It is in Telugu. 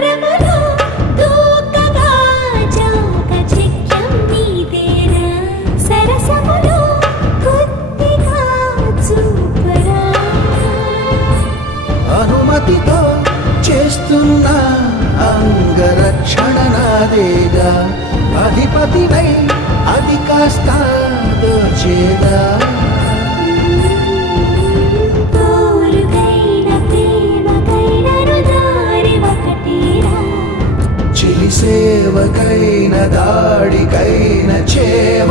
వరములో దూకగా చాకచక్యం నీదేరా సరసములో కొద్దిగా చూపరా అనుమతితో చేస్తున్న అంగరక్షణ నాదేగా అధిపతినై అది కాస్త దోచేదా చిలి సేవకైన దాడికైన చేవ